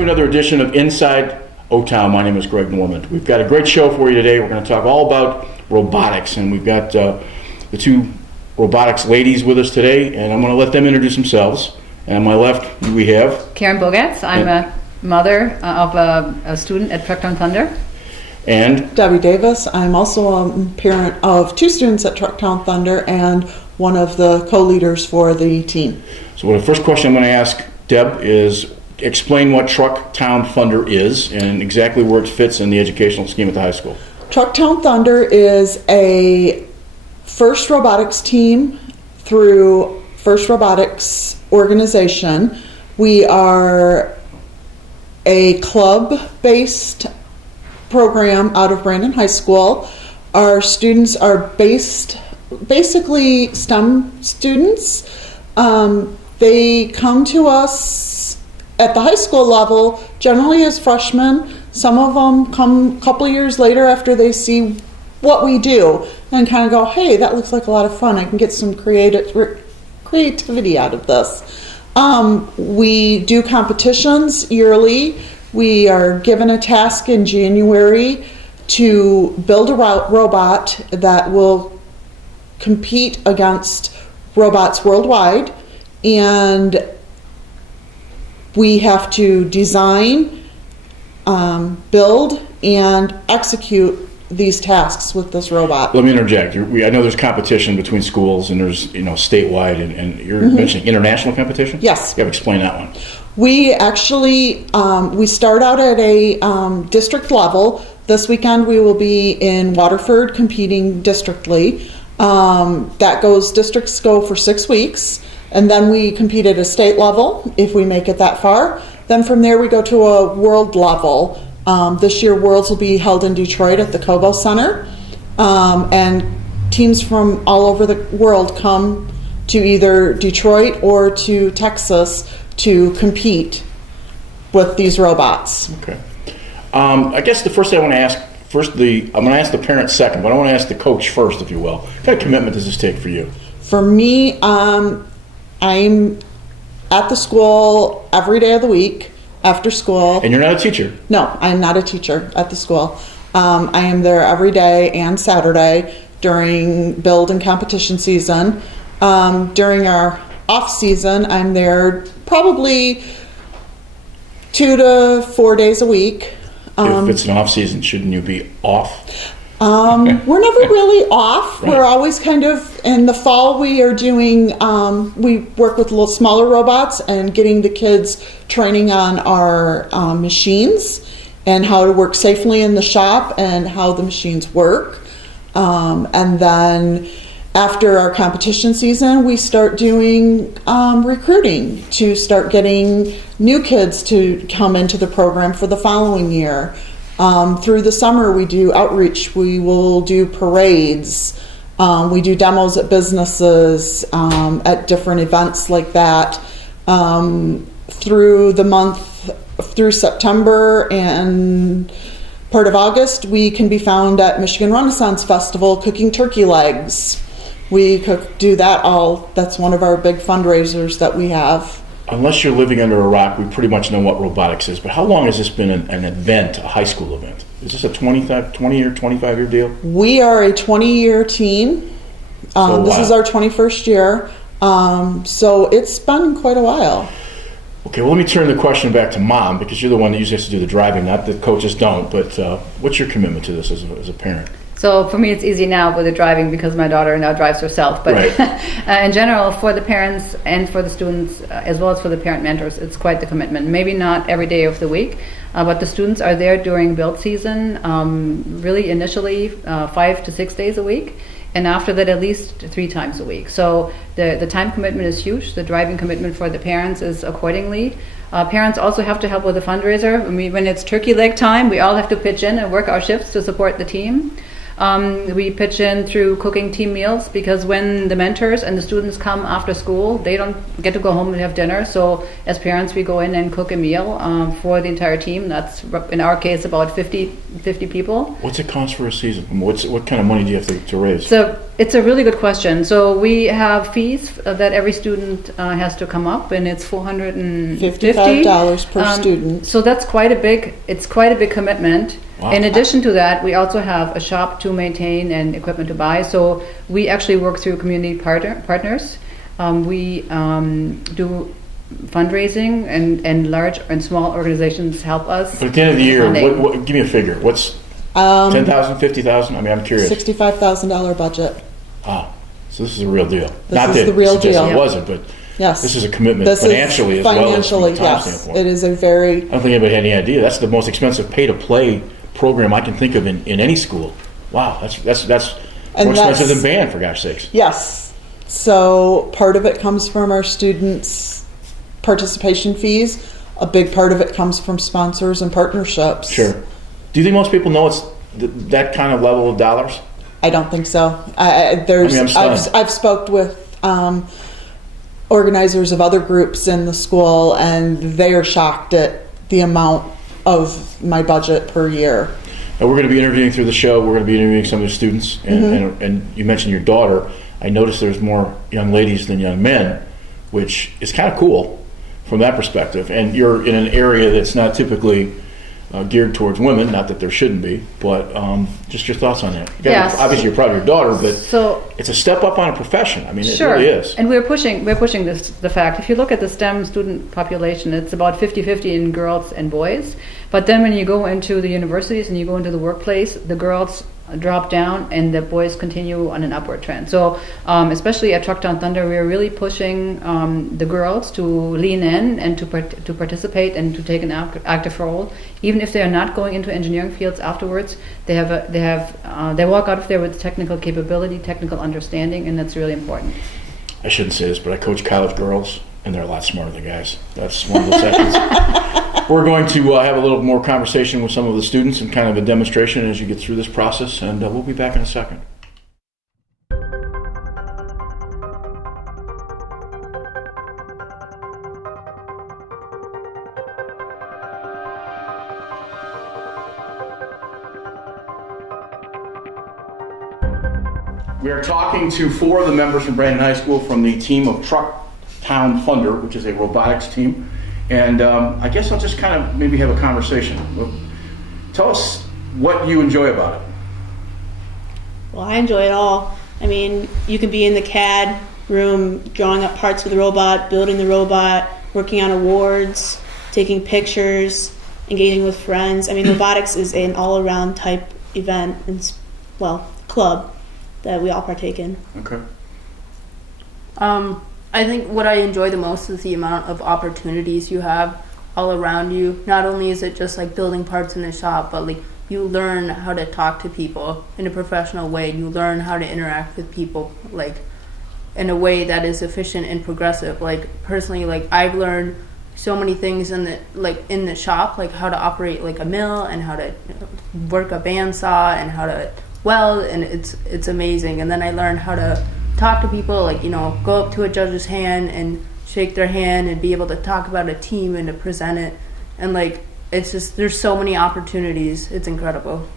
to another edition of Inside O-Town. My name is Greg Norman. We've got a great show for you today. We're going to talk all about robotics, and we've got the two robotics ladies with us today, and I'm going to let them introduce themselves. And on my left, we have Karen Bogatz. I'm a mother of a student at Trucktown Thunder. And Debbie Davis. I'm also a parent of two students at Trucktown Thunder and one of the co-leaders for the team. So the first question I'm going to ask Deb is explain what Trucktown Thunder is and exactly where it fits in the educational scheme at the high school. Trucktown Thunder is a FIRST Robotics team through FIRST Robotics organization. We are a club-based program out of Brandon High School. Our students are basically STEM students. They come to us at the high school level generally as freshmen. Some of them come a couple years later after they see what we do and kind of go, hey, that looks like a lot of fun. I can get some creativity out of this. We do competitions yearly. We are given a task in January to build a robot that will compete against robots worldwide, and we have to design, build, and execute these tasks with this robot. Let me interject. I know there's competition between schools and there's statewide, and you're mentioning international competition? Yes. You have to explain that one. We actually, we start out at a district level. This weekend we will be in Waterford competing districtly. Districts go for 6 weeks, and then we compete at a state level if we make it that far. Then from there we go to a world level. This year Worlds will be held in Detroit at the Cobo Center, and teams from all over the world come to either Detroit or to Texas to compete with these robots. Okay. I guess the first thing I want to ask, I'm going to ask the parent second, but I want to ask the coach first, if you will. What kind of commitment does this take for you? For me, I'm at the school every day of the week after school. And you're not a teacher? No, I'm not a teacher at the school. I am there every day and Saturday during build and competition season. During our off season, I'm there probably 2 to 4 days a week. If it's an off season, shouldn't you be off? We're never really off. Right. We're always kind of, in the fall we are doing, we work with little smaller robots and getting the kids training on our machines and how to work safely in the shop and how the machines work. And then after our competition season, we start doing recruiting to start getting new kids to come into the program for the following year. Through the summer, we do outreach. We will do parades. We do demos at businesses, at different events like that. Through the month, through September and part of August, we can be found at Michigan Renaissance Festival cooking turkey legs. We do that all. That's one of our big fundraisers that we have. Unless you're living under a rock, we pretty much know what robotics is. But how long has this been an event, a high school event? Is this a 20-year, 25-year deal? We are a 20-year team. This is our 21st year. So it's been quite a while. Okay, well, let me turn the question back to Mom, because you're the one that usually has to do the driving. Not that coaches don't, but what's your commitment to this as a parent? So for me, it's easy now with the driving because my daughter now drives herself. But right. In general, for the parents and for the students, as well as for the parent mentors, it's quite the commitment. Maybe not every day of the week, but the students are there during build season, really initially 5 to 6 days a week. And after that, at least 3 times a week. So the time commitment is huge. The driving commitment for the parents is accordingly. Parents also have to help with the fundraiser. When it's turkey leg time, we all have to pitch in and work our shifts to support the team. We pitch in through cooking team meals, because when the mentors and the students come after school, they don't get to go home and have dinner. So as parents, we go in and cook a meal for the entire team. That's, in our case, about 50 people. What's it cost for a season? What kind of money do you have to raise? So it's a really good question. So we have fees that every student has to come up, and it's $450 $55 per student. So that's quite a big commitment. Wow. In addition to that, we also have a shop to maintain and equipment to buy. So we actually work through community partners. We do fundraising, and large and small organizations help us. But at the end of the year, give me a figure. What's 10,000, 50,000? I mean, I'm curious. $65,000 budget. Ah, so this is a real deal. This is the real deal. It wasn't, but yes, this is a commitment financially as well as from a time standpoint. It is a very. I don't think anybody had any idea. That's the most expensive pay-to-play program I can think of in any school. Wow, that's more expensive than band, for gosh sakes. Yes. So part of it comes from our students' participation fees. A big part of it comes from sponsors and partnerships. Sure. Do you think most people know it's that kind of level of dollars? I don't think so. I've spoken with organizers of other groups in the school, and they are shocked at the amount of my budget per year. Now, we're going to be interviewing through the show. We're going to be interviewing some of the students, and you mentioned your daughter. I noticed there's more young ladies than young men, which is kind of cool from that perspective. And you're in an area that's not typically geared towards women, not that there shouldn't be, but just your thoughts on that. Yes. Obviously, you're proud of your daughter, but so, it's a step up on a profession. I mean, sure. It really is. And we're pushing the fact. If you look at the STEM student population, it's about 50-50 in girls and boys. But then when you go into the universities and you go into the workplace, the girls drop down and the boys continue on an upward trend. So especially at Trucktown Thunder, we're really pushing the girls to lean in and to participate and to take an active role. Even if they are not going into engineering fields afterwards, they walk out of there with technical capability, technical understanding, and that's really important. I shouldn't say this, but I coach college girls, and they're a lot smarter than guys. That's one of the sessions. We're going to have a little more conversation with some of the students and kind of a demonstration as you get through this process, and we'll be back in a second. We are talking to 4 of the members from Brandon High School from the team of Trucktown Thunder, which is a robotics team. And I guess I'll just kind of maybe have a conversation. Tell us what you enjoy about it. Well, I enjoy it all. I mean, you can be in the CAD room drawing up parts for the robot, building the robot, working on awards, taking pictures, engaging with friends. I mean, robotics is an all-around type event, and, club that we all partake in. Okay. I think what I enjoy the most is the amount of opportunities you have all around you. Not only is it just like building parts in the shop, but like you learn how to talk to people in a professional way. You learn how to interact with people like in a way that is efficient and progressive. Like personally, like I've learned so many things in the shop, like how to operate like a mill and how to work a bandsaw and how to weld, and it's amazing. And then I learned how to talk to people, like, go up to a judge's hand and shake their hand and be able to talk about a team and to present it. And like, it's just, there's so many opportunities. It's incredible.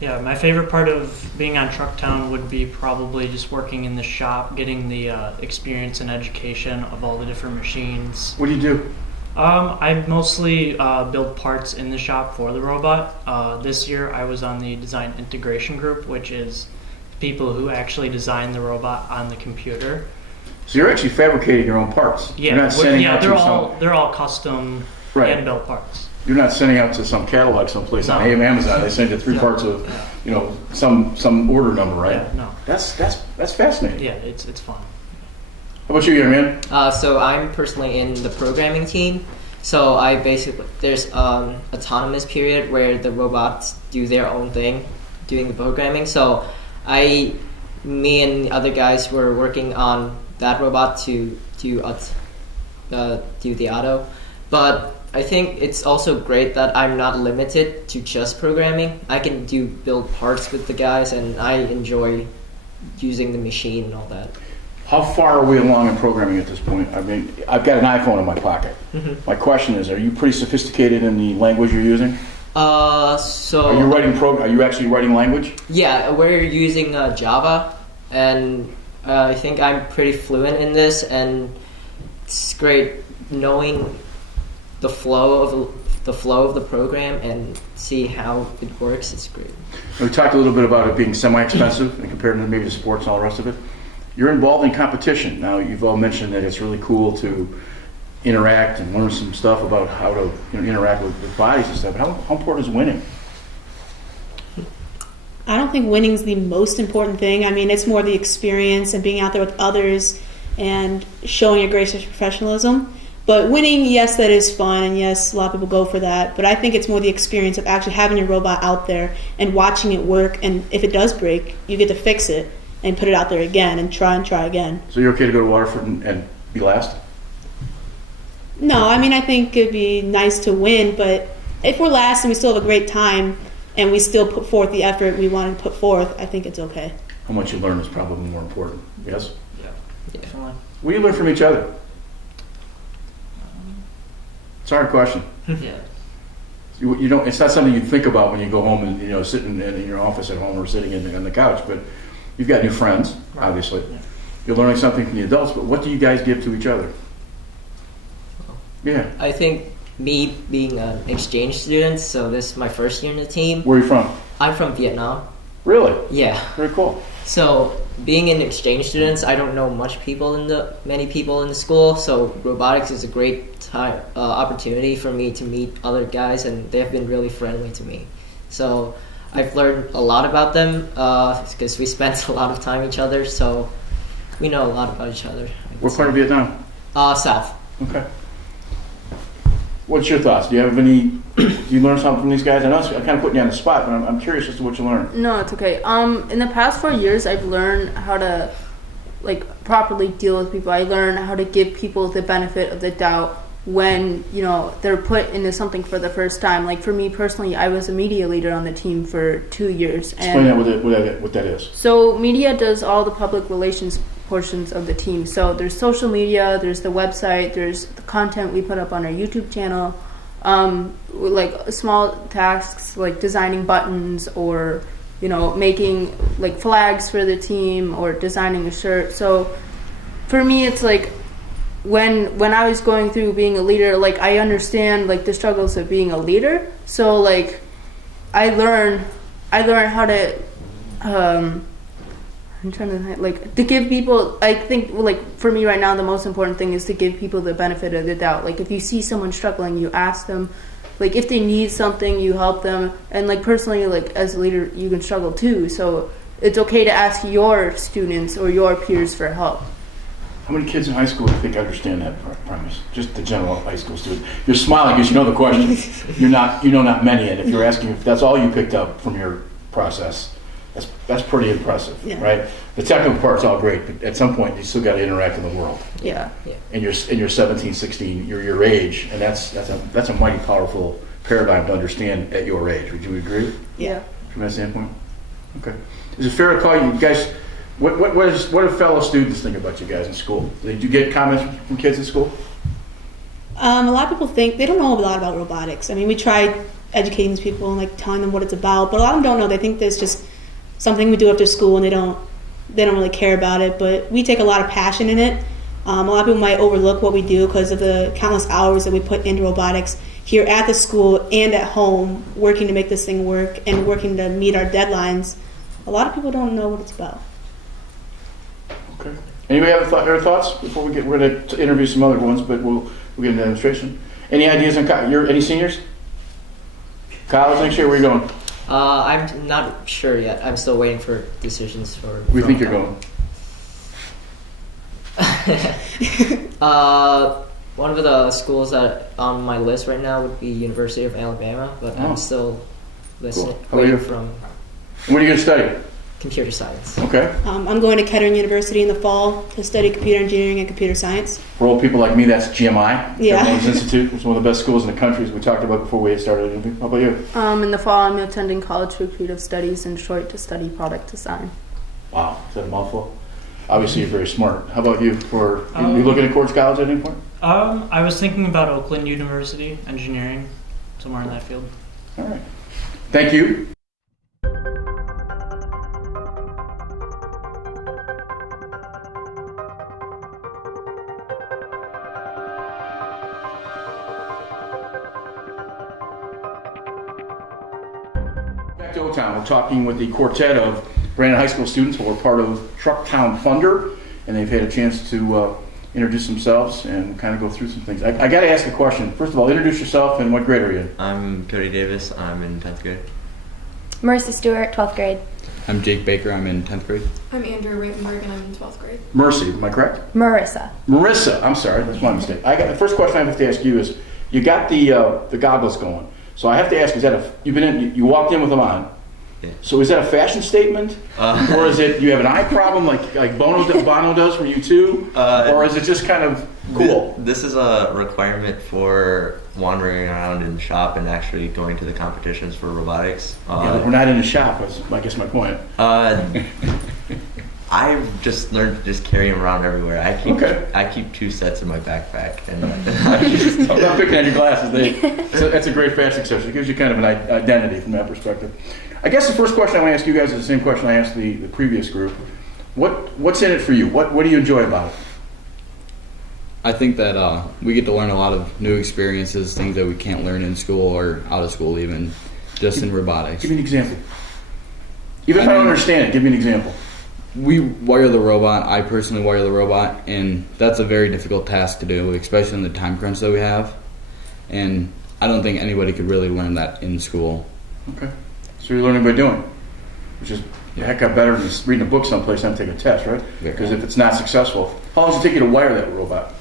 Yeah, my favorite part of being on Trucktown would be probably just working in the shop, getting the experience and education of all the different machines. What do you do? I mostly build parts in the shop for the robot. This year I was on the design integration group, which is people who actually design the robot on the computer. So you're actually fabricating your own parts. Yeah, you're not sending out they're all custom hand-built parts. You're not sending out to some catalog someplace on Amazon. They send you 3 parts of, some order number, right? Yeah, no. That's fascinating. Yeah, it's fun. How about you, young man? So I'm personally in the programming team. So there's autonomous period where the robots do their own thing, doing the programming. So me and the other guys were working on that robot to do the auto. But I think it's also great that I'm not limited to just programming. I can build parts with the guys, and I enjoy using the machine and all that. How far are we along in programming at this point? I mean, I've got an iPhone in my pocket. My question is, are you pretty sophisticated in the language you're using? So Are you writing Are you actually writing language? yeah, we're using Java, and I think I'm pretty fluent in this, and it's great knowing the flow of the program and see how it works. It's great. We talked a little bit about it being semi-expensive and compared to maybe to sports and all the rest of it. You're involved in competition. Now, you've all mentioned that it's really cool to interact and learn some stuff about how to interact with bodies and stuff. How important is winning? I don't think winning's the most important thing. I mean, it's more the experience and being out there with others and showing your gracious professionalism. But winning, yes, that is fun, and yes, a lot of people go for that. But I think it's more the experience of actually having your robot out there and watching it work. And if it does break, you get to fix it and put it out there again and try again. So you're okay to go to Waterford and be last? No, I mean, I think it'd be nice to win, but if we're last and we still have a great time and we still put forth the effort we wanted to put forth, I think it's okay. How much you learn is probably more important. Yes? Yeah. What do you learn from each other? It's a hard question. Yeah. You don't. It's not something you think about when you go home and sitting in your office at home or sitting on the couch. But you've got new friends, obviously. Yeah. You're learning something from the adults. But what do you guys give to each other? Yeah. I think me being an exchange student, so this is my first year in the team. Where are you from? I'm from Vietnam. Really? Yeah. Very cool. So being an exchange student, I don't know many people in the school. So robotics is a great opportunity for me to meet other guys, and they have been really friendly to me. So I've learned a lot about them because we spent a lot of time with each other. So we know a lot about each other. What part of Vietnam? South. Okay. What's your thoughts? Do you have any? Do you learn something from these guys? I know I'm kind of putting you on the spot, but I'm curious as to what you learned. No, it's okay. In the past 4 years, I've learned how to properly deal with people. I learned how to give people the benefit of the doubt when they're put into something for the first time. Like for me personally, I was a media leader on the team for 2 years. Explain what that is. So media does all the public relations portions of the team. So there's social media, there's the website, there's the content we put up on our YouTube channel, like small tasks like designing buttons or making like flags for the team or designing a shirt. So for me, it's like when I was going through being a leader, like I understand like the struggles of being a leader. So like I learned how to I'm trying to give people. I think for me right now, the most important thing is to give people the benefit of the doubt. Like if you see someone struggling, you ask them. Like if they need something, you help them. And like personally, like as a leader, you can struggle too. So it's okay to ask your students or your peers for help. How many kids in high school do you think understand that premise? Just the general high school student. You're smiling because you know the question. You know not many. And if you're asking if that's all you picked up from your process, that's pretty impressive, right? The technical part's all great, but at some point you still got to interact in the world. Yeah. And you're 17, 16, you're your age, and that's a mighty powerful paradigm to understand at your age. Would you agree? Yeah. From that standpoint, okay. Is it fair to call you guys? What do fellow students think about you guys in school? Did you get comments from kids in school? A lot of people think they don't know a lot about robotics. I mean, we tried educating these people and like telling them what it's about, but a lot of them don't know. They think there's just something we do after school, and they don't really care about it. But we take a lot of passion in it. A lot of people might overlook what we do because of the countless hours that we put into robotics here at the school and at home, working to make this thing work and working to meet our deadlines. A lot of people don't know what it's about. Okay. Anybody have other thoughts before we get? We're going to interview some other ones, but we'll get into demonstration. Any ideas on any seniors? College next year? Where are you going? I'm not sure yet. I'm still waiting for decisions for. Where do you think you're going? One of the schools that on my list right now would be University of Alabama, but I'm still listening. Cool. How about you? From. What are you going to study? computer science. Okay. I'm going to Kettering University in the fall to study computer engineering and computer science. For old people like me, that's GMI. Yeah. Government Institute. It's one of the best schools in the country, as we talked about before we started. How about you? In the fall, I'm attending College for Creative Studies in Detroit to study product design. Wow, is that a mouthful? Obviously, you're very smart. How about you? You looking at Courts College at any point? I was thinking about Oakland University, engineering, somewhere in that field. All right. Thank you. Back to O-Town. We're talking with the quartet of Brandon High School students who are part of Trucktown Thunder, and they've had a chance to introduce themselves and kind of go through some things. I got to ask a question. First of all, introduce yourself and what grade are you in? I'm Cody Davis. I'm in 10th grade. Marissa Stewart, 12th grade. I'm Jake Baker. I'm in 10th grade. I'm Andrew Ravenberg, and I'm in 12th grade. Mercy, am I correct? Marissa. Marissa, I'm sorry, that's my mistake. The first question I have to ask you is, you got the goggles going. So I have to ask, is that you walked in with them on? Yeah. So is that a fashion statement, or is it you have an eye problem like Bono does for you too, or is it just kind of cool? This is a requirement for wandering around in the shop and actually going to the competitions for robotics. Yeah, but we're not in the shop. That's I guess my point. I've just learned to just carry them around everywhere. I keep 2 sets in my backpack, and I'm not picking on your glasses. So that's a great fashion accessory. It gives you kind of an identity from that perspective. I guess the first question I want to ask you guys is the same question I asked the previous group. What's in it for you? What do you enjoy about it? I think that we get to learn a lot of new experiences, things that we can't learn in school or out of school even, just in robotics. Give me an example. Even if I don't understand it, give me an example. We wire the robot. I personally wire the robot, and that's a very difficult task to do, especially in the time crunch that we have. And I don't think anybody could really learn that in school. Okay. So you're learning by doing, which is a heck of better than reading a book someplace and taking a test, right? Because if it's not successful, how long does it take you to wire that robot?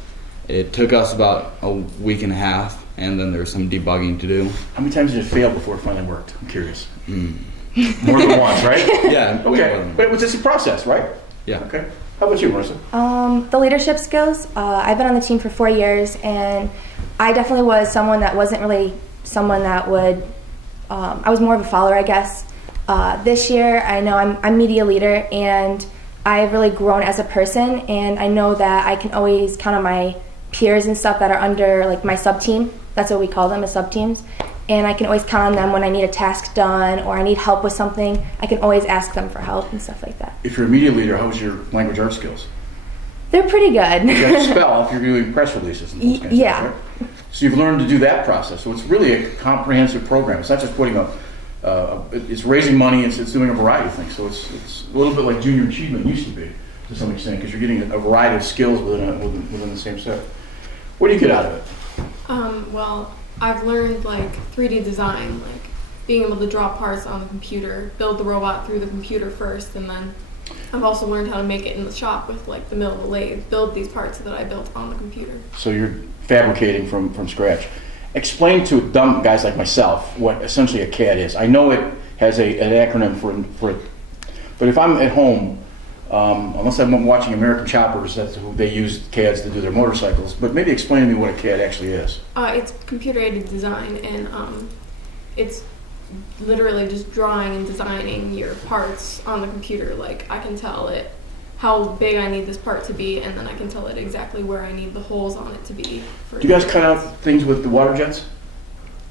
It took us about a week and a half, and then there was some debugging to do. How many times did it fail before it finally worked? I'm curious. More than once, right? Yeah. Okay. But it was just a process, right? Yeah. Okay. How about you, Marissa? The leadership skills. I've been on the team for 4 years, and I definitely was someone that wasn't really someone that would. I was more of a follower, I guess. This year, I know I'm media leader, and I've really grown as a person, and I know that I can always count on my peers and stuff that are under like my sub team. That's what we call them, as sub teams. And I can always count on them when I need a task done or I need help with something. I can always ask them for help and stuff like that. If you're a media leader, how's your language arts skills? They're pretty good. You got to spell if you're doing press releases and those kinds of yeah. things, right? So you've learned to do that process. So it's really a comprehensive program. It's not just putting it's raising money, it's doing a variety of things. So it's a little bit like junior achievement used to be, to some extent, because you're getting a variety of skills within the same set. What do you get out of it? Well, I've learned like 3D design, like being able to draw parts on the computer, build the robot through the computer first, and then I've also learned how to make it in the shop with like the mill of the lathe, build these parts that I built on the computer. So you're fabricating from scratch. Explain to dumb guys like myself what essentially a CAD is. I know it has an acronym for it, but if I'm at home, unless I'm watching American Choppers, that's who they use CADs to do their motorcycles, but maybe explain to me what a CAD actually is. It's computer-aided design, and it's literally just drawing and designing your parts on the computer. Like, I can tell it how big I need this part to be, and then I can tell it exactly where I need the holes on it to be. Do you guys cut out things with the water jets?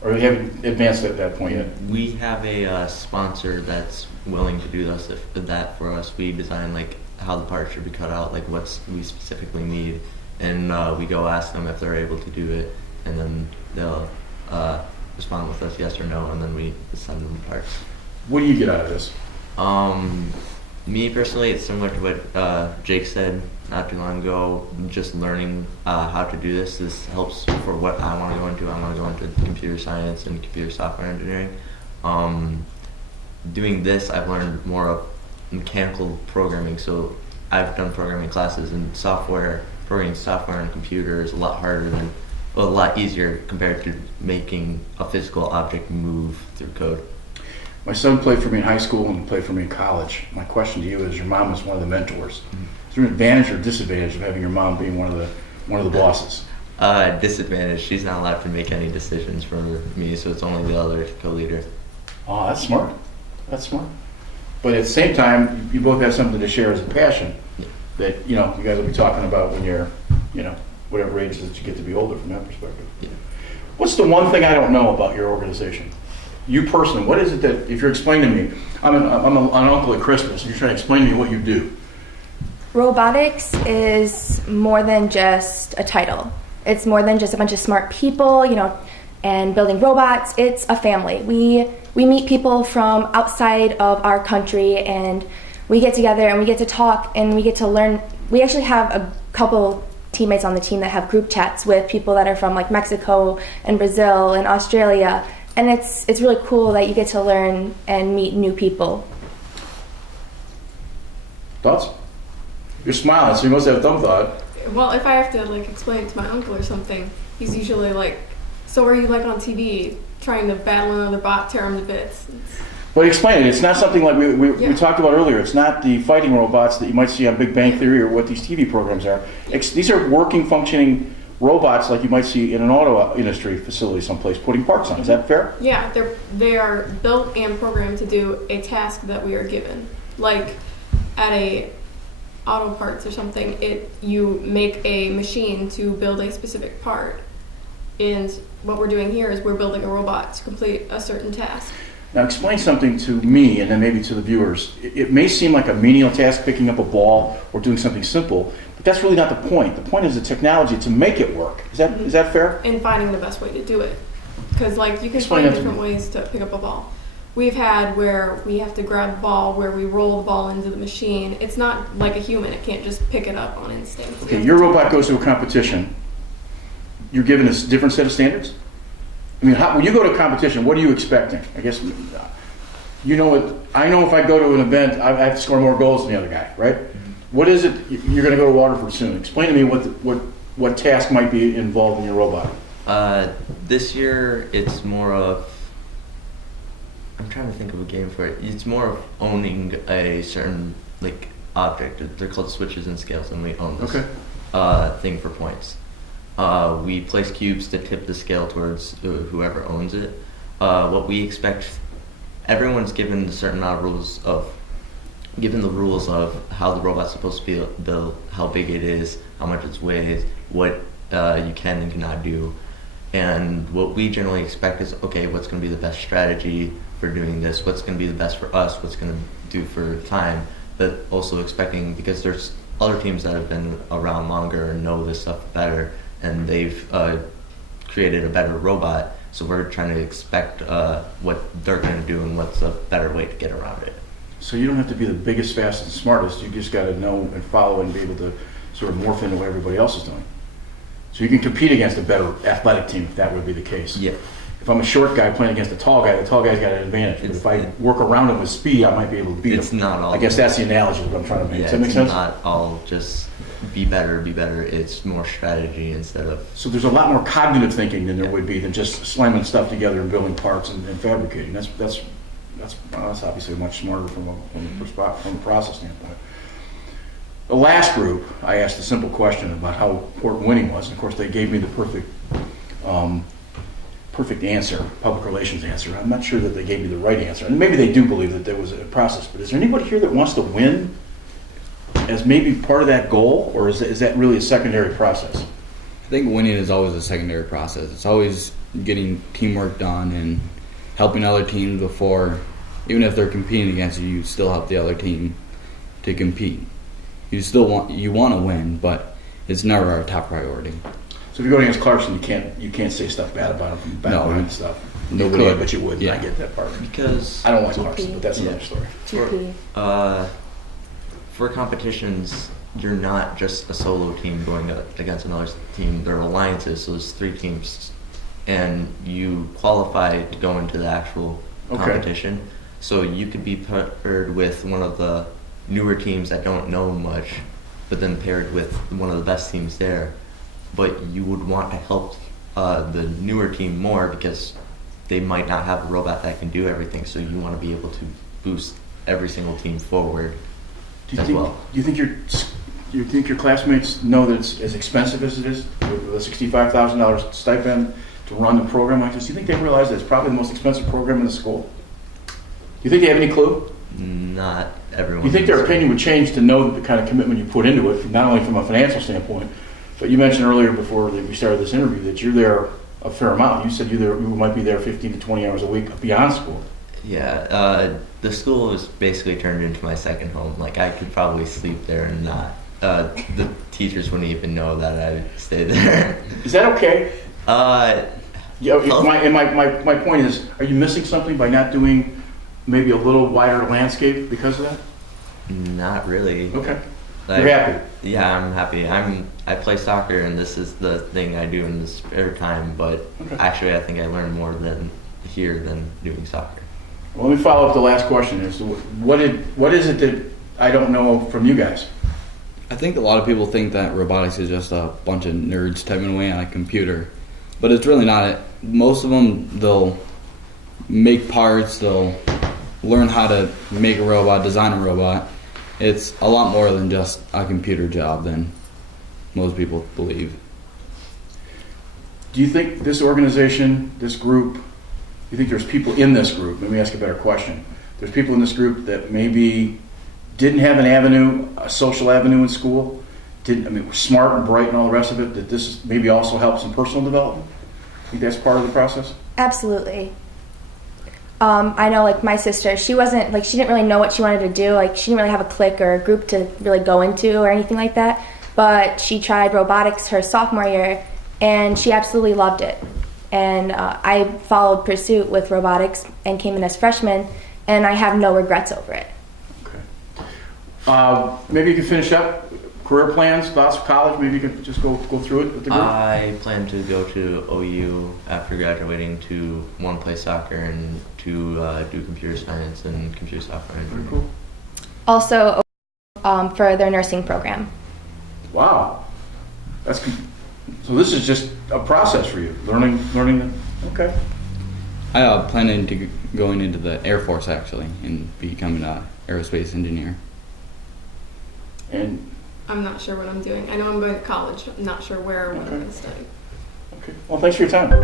Or you haven't advanced at that point yet? We have a sponsor that's willing to do that for us. We design like how the parts should be cut out, like what we specifically need, and we go ask them if they're able to do it, and then they'll respond with us yes or no, and then we send them the parts. What do you get out of this? Me personally, it's similar to what Jake said not too long ago. Just learning how to do this. This helps for what I want to go into. I want to go into computer science and computer software engineering. Doing this, I've learned more of mechanical programming. So I've done programming classes, and programming software on a computer is a lot harder than, well, a lot easier compared to making a physical object move through code. My son played for me in high school and played for me in college. My question to you is, your mom was one of the mentors. Is there an advantage or disadvantage of having your mom being one of the bosses? Disadvantage. She's not allowed to make any decisions for me, so it's only the other co-leader. Oh, that's smart. That's smart. But at the same time, you both have something to share as a passion that, you guys will be talking about when you're, whatever age that you get to be older from that perspective. Yeah. What's the one thing I don't know about your organization? You personally, what is it that, if you're explaining to me, I'm an uncle at Christmas, and you're trying to explain to me what you do. Robotics is more than just a title. It's more than just a bunch of smart people, and building robots. It's a family. We meet people from outside of our country, and we get together and we get to talk and we get to learn. We actually have a couple teammates on the team that have group chats with people that are from like Mexico and Brazil and Australia, and it's really cool that you get to learn and meet new people. Thoughts? You're smiling, so you must have some thought. Well, if I have to explain it to my uncle or something, he's usually like, "So are you on TV trying to battle another bot, tear him to bits?" But explain it. It's not something like we talked about earlier. It's not the fighting robots that you might see on Big Bang Theory or what these TV programs are. These are working, functioning robots like you might see in an auto industry facility someplace putting parts on. Is that fair? Yeah, they are built and programmed to do a task that we are given. Like at a auto parts or something, you make a machine to build a specific part. And what we're doing here is we're building a robot to complete a certain task. Now explain something to me and then maybe to the viewers. It may seem like a menial task, picking up a ball or doing something simple, but that's really not the point. The point is the technology to make it work. Is that fair? And finding the best way to do it. Because you can Explain find that to different me. ways to pick up a ball. We've had where we have to grab the ball, where we roll the ball into the machine. It's not like a human. It can't just pick it up on instinct. Okay, your robot goes to a competition. You're given a different set of standards? I mean, when you go to a competition, what are you expecting? I guess, I know if I go to an event, I have to score more goals than the other guy, right? What is it? You're going to go to Waterford soon. Explain to me what task might be involved in your robot. This year, it's more of, I'm trying to think of a game for it. It's more of owning a certain object. They're called switches and scales, and we own this thing for points. We place cubes to tip the scale towards whoever owns it. What we expect, everyone's given a certain amount of rules given the rules of how the robot's supposed to be built, how big it is, how much it weighs, what you can and cannot do. And what we generally expect is, okay, what's going to be the best strategy for doing this? What's going to be the best for us? What's going to do for time? But also expecting, because there's other teams that have been around longer and know this stuff better, and they've created a better robot. So we're trying to expect what they're going to do and what's a better way to get around it. So you don't have to be the biggest, fastest, smartest. You just got to know and follow and be able to sort of morph into what everybody else is doing. So you can compete against a better athletic team if that would be the case. Yeah. If I'm a short guy playing against a tall guy, the tall guy's got an advantage. But if I work around him with speed, I might be able to beat him. It's not all. I guess that's the analogy that I'm trying to make. Does that make sense? It's not all just be better. It's more strategy instead of. So there's a lot more cognitive thinking than there would be than just slamming stuff together and building parts and fabricating. That's obviously much smarter from a process standpoint. The last group, I asked a simple question about how important winning was, and of course they gave me the perfect answer, public relations answer. I'm not sure that they gave me the right answer, and maybe they do believe that there was a process. But is there anybody here that wants to win as maybe part of that goal, or is that really a secondary process? I think winning is always a secondary process. It's always getting teamwork done and helping other teams before, even if they're competing against you, you still help the other team to compete. You want to win, but it's never our top priority. So if you go against Clarkson, you can't say stuff bad about him from the background and stuff. You could, but you wouldn't. Yeah. I get that part. Because I don't like Clarkson, but that's another story. For competitions, you're not just a solo team going against another team. There are alliances, so there's 3 teams, and you qualify to go into the actual competition. So you could be paired with one of the newer teams that don't know much, but then paired with one of the best teams there. But you would want to help the newer team more because they might not have a robot that can do everything, so you want to be able to boost every single team forward as well. Do you think your classmates know that it's as expensive as it is, with a $65,000 stipend to run a program like this? Do you think they realize that it's probably the most expensive program in the school? Do you think they have any clue? Not everyone. Do you think their opinion would change to know the kind of commitment you put into it, not only from a financial standpoint, but you mentioned earlier before we started this interview that you're there a fair amount. You said you might be there 15 to 20 hours a week beyond school. Yeah, the school was basically turned into my second home. Like, I could probably sleep there and not. The teachers wouldn't even know that I stayed there. Is that okay? Yeah. My point is, are you missing something by not doing maybe a little wider landscape because of that? Not really. Okay. Like, you're happy? Yeah, I'm happy. I play soccer, and this is the thing I do in the spare time. But actually, I think I learn more here than doing soccer. Well, let me follow up the last question. What is it that I don't know from you guys? I think a lot of people think that robotics is just a bunch of nerds typing away on a computer, but it's really not. Most of them, they'll make parts, they'll learn how to make a robot, design a robot. It's a lot more than just a computer job than most people believe. Do you think this organization, this group, you think there's people in this group, let me ask a better question. There's people in this group that maybe didn't have an avenue, a social avenue in school, were smart and bright and all the rest of it, that this maybe also helps in personal development? Think that's part of the process? Absolutely. I know, like, my sister, she didn't really know what she wanted to do. Like, she didn't really have a clique or a group to really go into or anything like that. But she tried robotics her sophomore year, and she absolutely loved it. And I followed pursuit with robotics and came in as freshman, and I have no regrets over it. Okay. Maybe you can finish up. Career plans, thoughts of college, maybe you can just go through it with the group? I plan to go to OU after graduating to play soccer and to do computer science and computer software engineering. Cool. Also, for their nursing program. Wow. So this is just a process for you, learning. Okay. I plan to going into the Air Force, actually, and becoming an aerospace engineer. And I'm not sure what I'm doing. I know I'm going to college. I'm not sure where or what I'm going to study. Okay. Well, thanks for your time.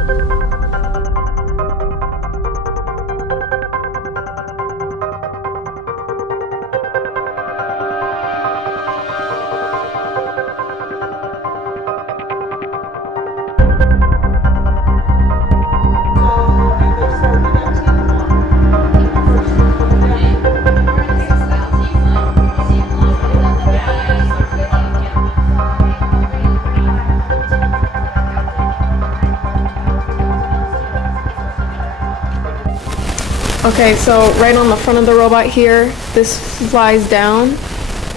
Okay, so right on the front of the robot here, this flies down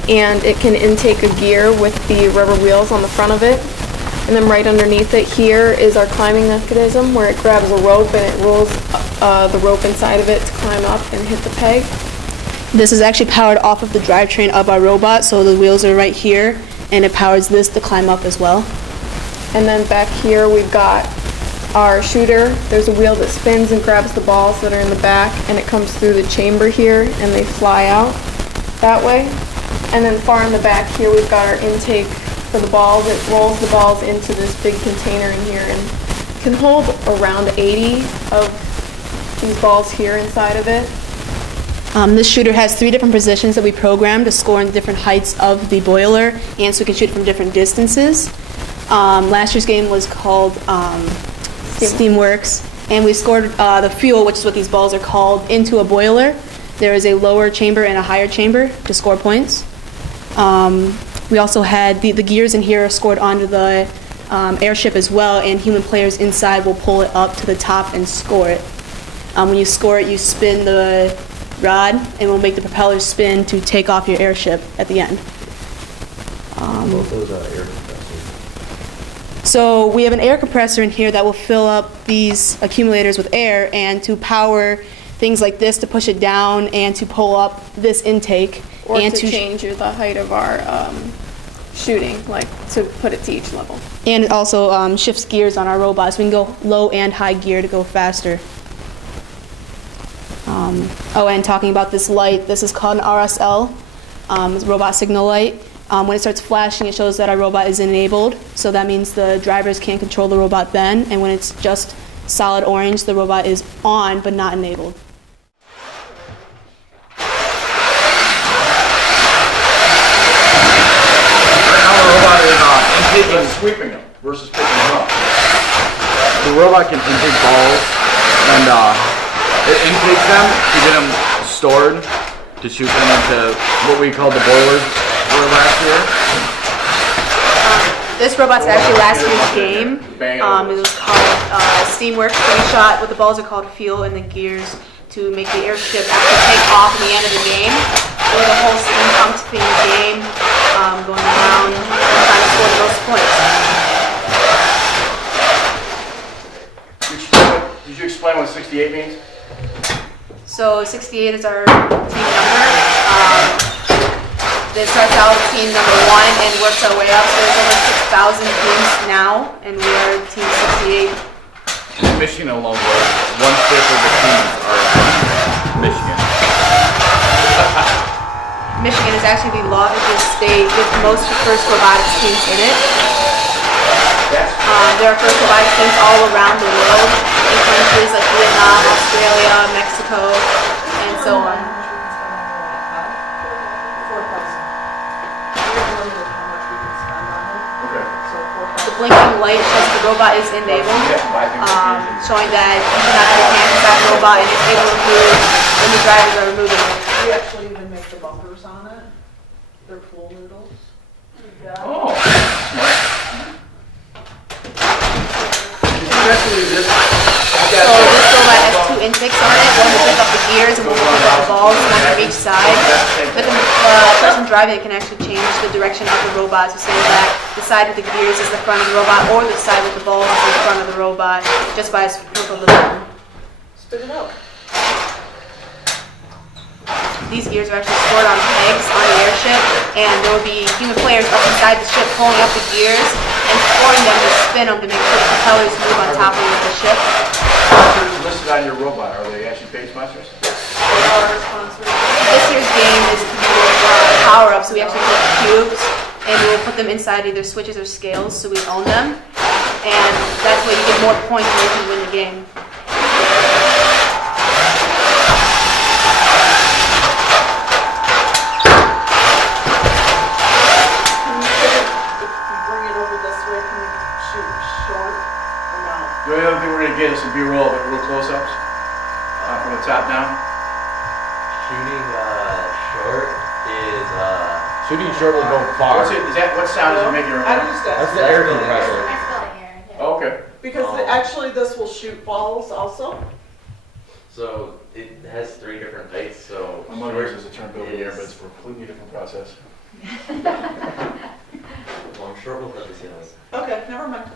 and it can intake a gear with the rubber wheels on the front of it. And then right underneath it here is our climbing mechanism where it grabs a rope and it rolls the rope inside of it to climb up and hit the peg. This is actually powered off of the drivetrain of our robot, so the wheels are right here, and it powers this to climb up as well. And then back here we've got our shooter. There's a wheel that spins and grabs the balls that are in the back, and it comes through the chamber here and they fly out that way. And then far in the back here we've got our intake for the balls. It rolls the balls into this big container in here and can hold around 80 of these balls here inside of it. This shooter has 3 different positions that we programmed to score in different heights of the boiler, and so we can shoot from different distances. Last year's game was called Steamworks, and we scored the fuel, which is what these balls are called, into a boiler. There is a lower chamber and a higher chamber to score points. We also had the gears in here are scored onto the airship as well, and human players inside will pull it up to the top and score it. When you score it, you spin the rod, and will make the propellers spin to take off your airship at the end. Both those air compressors. So we have an air compressor in here that will fill up these accumulators with air, and to power things like this, to push it down and to pull up this intake. Or and to change the height of our shooting, like to put it to each level. And it also shifts gears on our robot, so we can go low and high gear to go faster. And talking about this light, this is called an RSL, it's a robot signal light. When it starts flashing, it shows that our robot is enabled, so that means the drivers can't control the robot then, and when it's just solid orange, the robot is on but not enabled. Sweeping them versus picking them up. The robot can intake balls and it intakes them to get them stored to shoot them into what we call the boilers were last year. This robot's actually last year's game. It was called Steamworks Shot. What the balls are called fuel and the gears to make the airship actually take off in the end of the game. Or the whole steampunk themed game, going around and trying to score the most points. Did you explain what 68 means? So 68 is our team number. It starts out with team number 1 and works our way up. So there's over 6,000 teams now, and we are team 68. In Michigan alone, 1/5 of the teams are from Michigan. Michigan is actually the largest state with most first robotics teams in it. There are first robotics teams all around the world in countries like Vietnam, Australia, Mexico, and so on. The blinking light shows the robot is enabled, showing that you should not put your hands inside the robot and it's able to move when the drivers are removing it. We actually even make the bumpers on it. They're pool noodles. Oh, smart. Especially this. So this robot has 2 intakes on it, one to pick up the gears and one to pick up the balls, one from each side. But the person driving it can actually change the direction of the robot, so saying that the side with the gears is the front of the robot or the side with the balls is the front of the robot, just by a stroke of the button. Spit it out. These gears are actually stored on pegs on the airship, and there will be human players up inside the ship pulling up the gears and forcing them to spin them to make sure the propellers move on top of the ship. Sponsors listed on your robot, are they actually paid sponsors? This year's game is power-up, so we actually put cubes, and we will put them inside either switches or scales, so we own them, and that's where you get more points and you can win the game. The only other thing we're going to get is some B-roll, but real close-ups from the top down. Shooting short is Shooting short will go far. What sound does it make? I just that's asked. the air compressor. Oh, okay. Because actually this will shoot balls also. So it has 3 different heights. So My mother uses a term building air, but it's for a completely different process. long short will put the ceiling. Okay, never mind.